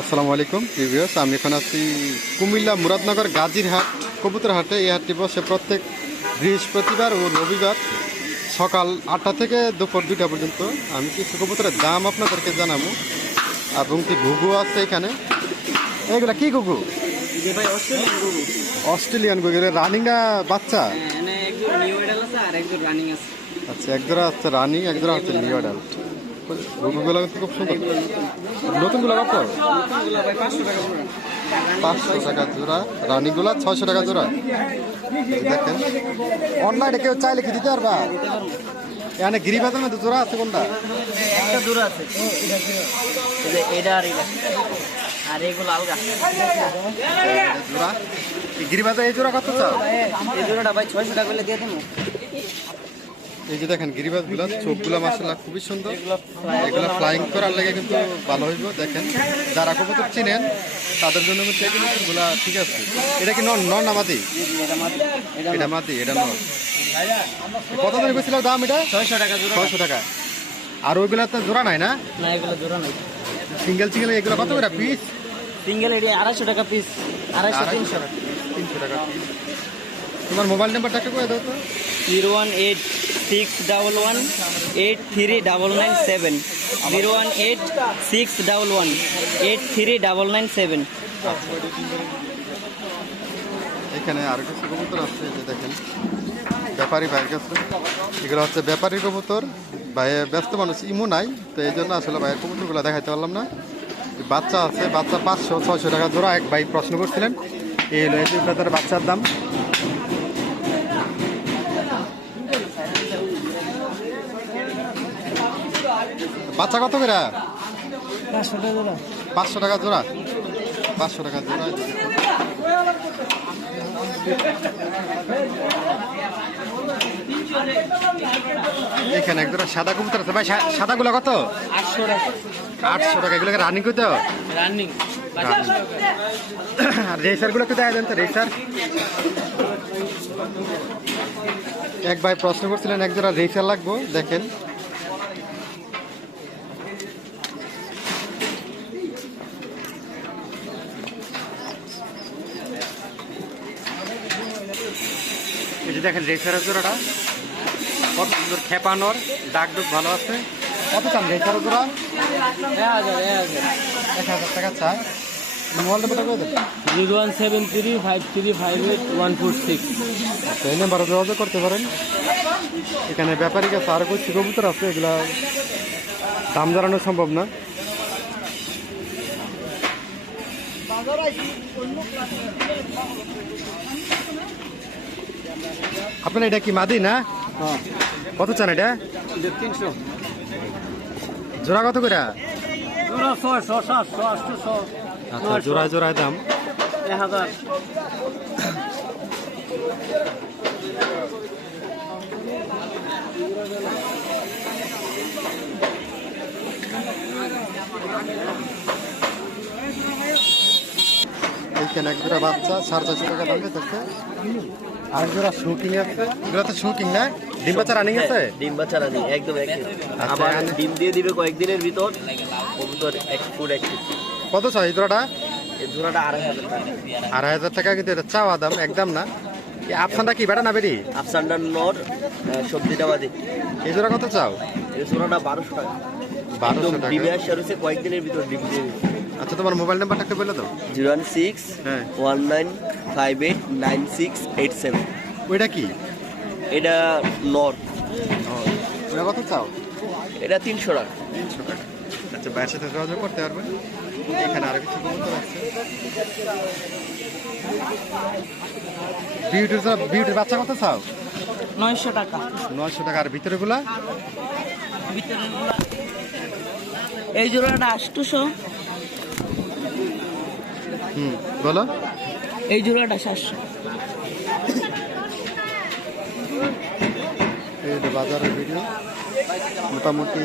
আসসালামু আলাইকুম প্রিভিয়াস আমি এখন আছি কুমিল্লা মুরাদনগর গাজীরহাট কবুতর হাটে এই হাটটি বসে প্রত্যেক বৃহস্পতিবার ও রবিবার সকাল আটটা থেকে দুপুর দুইটা পর্যন্ত। আমি কিছু কবুতরের দাম আপনাদেরকে জানাব। এবং কি ঘুঘু আছে এখানে? এইগুলা কি ঘুঘু? অস্ট্রেলিয়ান ঘুঘু। রানিং না বাচ্চা? আছে আছে। আচ্ছা একজোড়া হচ্ছে রানিং একজোড়া হচ্ছে নিউ অ্যাডাল্ট ঘুঘুগুলো খুব সুন্দর। নতুনগুলো কত? পাঁচশো টাকা করে পাঁচশো টাকা জোড়া ছয়শো টাকা জোড়া। দেখেন। অনলাইনে কেউ চাইলে কি দিতে পারবা? এখানে গিরিবাজার মধ্যে জোড়া আছে কোনটা? একটা দূর আছে। এই এটা আর এটা। আর এগুলো আলগা। জোড়া। এই গিরিবাজার এই জোড়া কত চাও? এই জোড়াটা ভাই ছয়শো টাকা করে দিয়ে দেবো। এই যে দেখেন গিরিবাজগুলা চোখগুলা মাসাল্লাহ খুবই সুন্দর। এগুলা ফ্লাইং করার লাগে কিন্তু ভালো হইব দেখেন। যারা কবুতর চিনেন তাদের জন্য কিন্তু এই ঠিক আছে। এটা কি নন নন নামাদি এটা মাতি এটা নন। কত দাম বেছিল দাম এটা? ছয়শো টাকা ছয়শো টাকা। আর ওইগুলা তো জোড়া নাই না? না এগুলো জোড়া নাই। সিঙ্গেল সিঙ্গেল এগুলো কত করে পিস সিঙ্গেল এটি আড়াইশো টাকা পিস আড়াইশো তিনশো। টাকা তিনশো টাকা পিস তোমার মোবাইল নাম্বারটা একটু করে দাও তো। Zero one eight six double one eight three double nine seven zero one eight six double one eight three double nine seven এখানে আরও কিছু কবুতর আছে যে দেখেন। ব্যাপারী ভাইয়ের কাছে। এগুলো হচ্ছে ব্যাপারী কবুতর। ভাই, ব্যস্ত মানুষ, ইমো নাই, তো এই জন্য আসলে ভাইয়ের কবুতরগুলো দেখাইতে পারলাম না। বাচ্চা আছে, বাচ্চা পাঁচশো, ছয়শো টাকা জোড়া, এক ভাই প্রশ্ন করছিলেন। এই হলো এই বাচ্চার দাম। বাচ্চা কত করে? পাঁচশো টাকা জোড়া। পাঁচশো টাকা জোড়া। এখানে একদম সাদা কবুতর আছে। ভাই সাদাগুলো কত? আটশো টাকা। আটশো টাকা। এগুলোকে রানিং করতে রানিং আর রেসারগুলো দেখা দেন তো রেসার এক ভাই প্রশ্ন করছিলেন এক জোড়া রেসার লাগবো দেখেন। যে দেখেন রেসারের জোড়াটা কত সুন্দর খেপানোর ডাক ডুক ভালো আছে। কত চান রেসারের জোড়া এক হাজার টাকা চায় মোবাইল নাম্বারটা করে zero one seven three five three five eight one four six সেই নাম্বারে যোগাযোগ করতে পারেন। এখানে ব্যাপারী কাছে আরও কিছু কবুতর আছে এগুলা দাম জানানো সম্ভব না। আপনার এটা কি মাদি না? কত চান এটা? তিনশো। জোড়া কত করে? আচ্ছা জোড়ায় জোড়ায় দাম। এক হাজার। এইখানে এক বাচ্চা সাড়ে চারশো টাকা দাম দিতেছে আরেক জোড়া শুকিং আছে। এগুলো তো শুকিং না? ডিম বাচ্চা রানিং আছে? ডিম বাচ্চা রানি একদম আচ্ছা, আবার ডিম দিয়ে দিবে কয়েকদিনের ভিতর কবুতর এক ফুড অ্যাক্টিভ কত চাই এই জোড়াটা? এই জোড়াটা আড়াই হাজার টাকা। আড়াই হাজার টাকা কিন্তু এটা চাওয়া দাম একদম না। আফসানটা কি বেটা না বেরি আফসান্ডার নর সবজিটা বাদে এই জোড়া কত চাও? এই জোড়াটা বারোশো টাকা। বারোশো টাকা। ডিমে কয়েকদিনের ভিতর ডিম দিয়ে আচ্ছা তোমার মোবাইল নাম্বারটা একটু বলে দাও। জিরো ওয়ান সিক্স হ্যাঁ one nine five eight nine six eight seven. ওইটা কি? এটা নর। ওটা কত চাও? এটা তিনশো টাকা। তিনশো টাকা। আচ্ছা ভাইয়ের সাথে যোগাযোগ করতে পারবেন এখানে আরও কিছু কবুতর আছে। বিউটির বিউটির বাচ্চা কত চাও? নয়শো টাকা। নয়শো টাকা। আর ভিতরেগুলা? এই জোড়াটা আটশোশো হুম বলো। এই জোড়াটা সাতশো। বাজারের ভিডিও মোটামুটি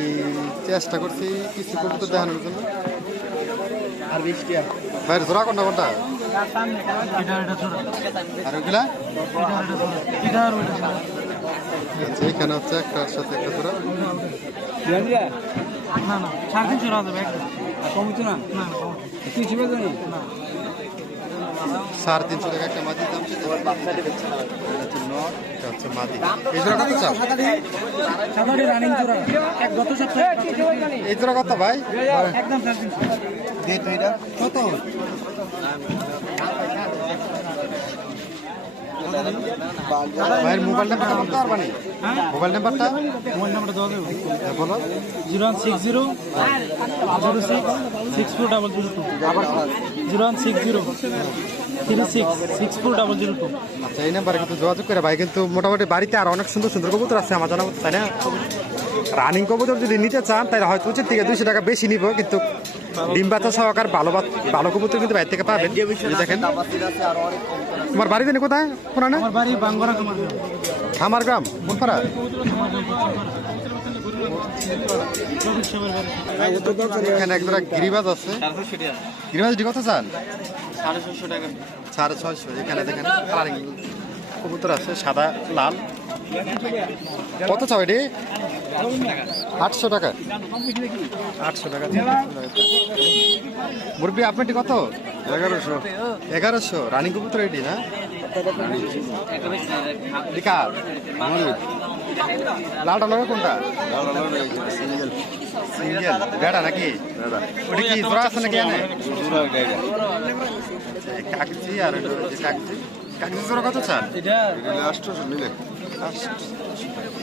চেষ্টা করছি কিছু কবুতর দেখানোর জন্য। আর বৃষ্টি বাইরে জোড়া কোনটা কোনটা? আর ওইগুলা? আচ্ছা এখানে হচ্ছে একটার সাথে একটা জোড়া। না না সাড়ে তিনশো টাকা দেবে কমিত না? না জানি না। সাড়ে তিনশো টাকা একটা মাদির দাম এটা হচ্ছে মাদি এই জোড়া কত চাও? রানিং জোড়া। এক গত সপ্তাহে এই জোড়া কত ভাই? কত? ভাইয়ের মোবাইল নাম্বারটা বলতে পারবা নি মোবাইল নাম্বারটা মোবাইল নাম্বারটা যাবে হ্যাঁ, বলো। Zero one six zero zero six six four double zero two. আবার zero one six zero three six six four double zero two. আচ্ছা এই নাম্বারে কিন্তু যোগাযোগ করে ভাই কিন্তু মোটামুটি বাড়িতে আর অনেক সুন্দর সুন্দর কবুতর আছে আমার জানা তাই না? রানিং কবুতর যদি নিতে চান তাহলে হয়তো উচিত থেকে দুইশো টাকা বেশি নিব কিন্তু ডিম বাচ্চা সহকার ভালো ভালো কবুতর কিন্তু বাইরে থেকে পাবেন। দেখেন। তোমার বাড়ি জানি কোথায়? কোরআনে আমার গ্রাম। কোনপাড়া এখানে একজোড়া গিরিবাজ আছে। গিরিবাজটি কত চান? সাড়ে ছয়শো। এখানে দেখেন কবুতর আছে সাদা লাল। কত চাও এটি? আটশো টাকা। আটশো টাকা। মুরব্বী আপনারটি কত? এগারোশো। এগারোশো। রানিং কবুতর এটি না? লালটা লগে কোনটা? সিঙ্গেল। বেড়া নাকি? ওটা কি জোড়া আছে নাকি আর কাগজি জোড়া কত চান? এটা আটশোশো নিলে।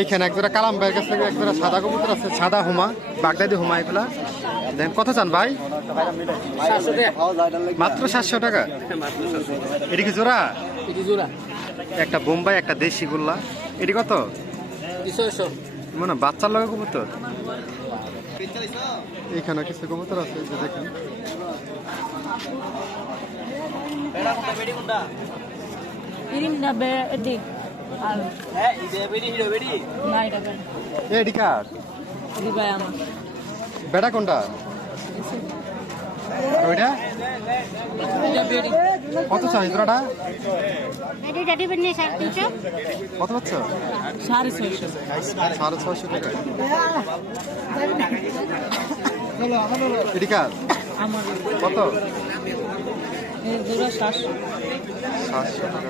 এইখানে একজোড়া কালাম ভাইয়ের কাছ থেকে একজোড়া সাদা কবুতর আছে সাদা হুমা বাগদাদি হুমা এগুলা। দেন কত চান ভাই? মাত্র সাতশো টাকা। এটি কি জোড়া? একটা বোম্বাই একটা দেশি গোল্লা। এটি কত? মানে বাচ্চার লগে কবুতর। এইখানে কিছু কবুতর আছে যে দেখেন। বেড়া কোনটা? ওইটা? কত চাই জোড়াটা কত পাচ্ছ সাড়ে ছয়শো। সাড়ে ছয়শো টাকা। কত? সাতশো। টাকা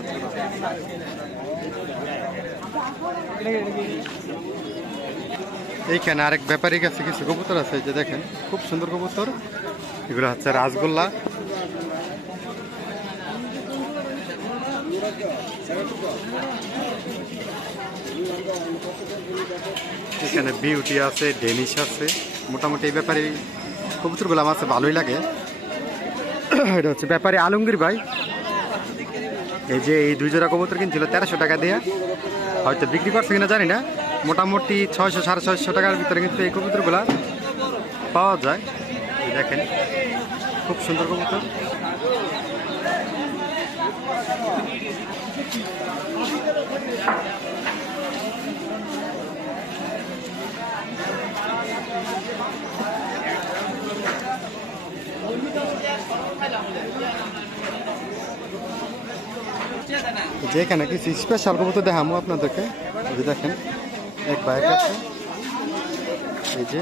এইখানে আরেক ব্যাপারী কাছে কিছু কবুতর আছে যে দেখেন খুব সুন্দর কবুতর। এগুলো হচ্ছে রাসগোল্লা। এখানে বিউটি আছে, ডেনিশ আছে। মোটামুটি এই ব্যাপারে কবুতরগুলো আমার ভালোই লাগে। এটা হচ্ছে ব্যাপারে আলমগীর ভাই। এই যে এই দুই জোড়া কবুতর কিনছিল তেরোশো টাকা দিয়ে। হয়তো বিক্রি করছে কিনা জানি না। মোটামুটি ছয়শো, সাড়ে ছয়শো টাকার ভিতরে কিন্তু এই কবুতরগুলা পাওয়া যায়। দেখেন, খুব সুন্দর কবুতর। যেখানে কিছু স্পেশাল কবুতর দেখামো আপনাদেরকে। দেখেন, এক বাইক আছে এই যে।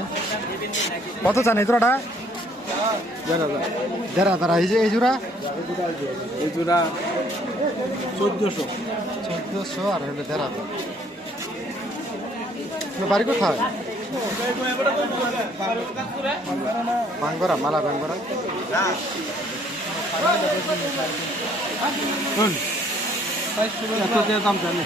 কত এই জোড়াটা? দেড় হাজার এই যে এই জোড়া? এই জোড়া চোদ্দশো। চোদ্দশো আর হলো আপনার বাড়ি কোথায়? বাঙ্গরা মালা বাঙ্গরা এত দাম জানি।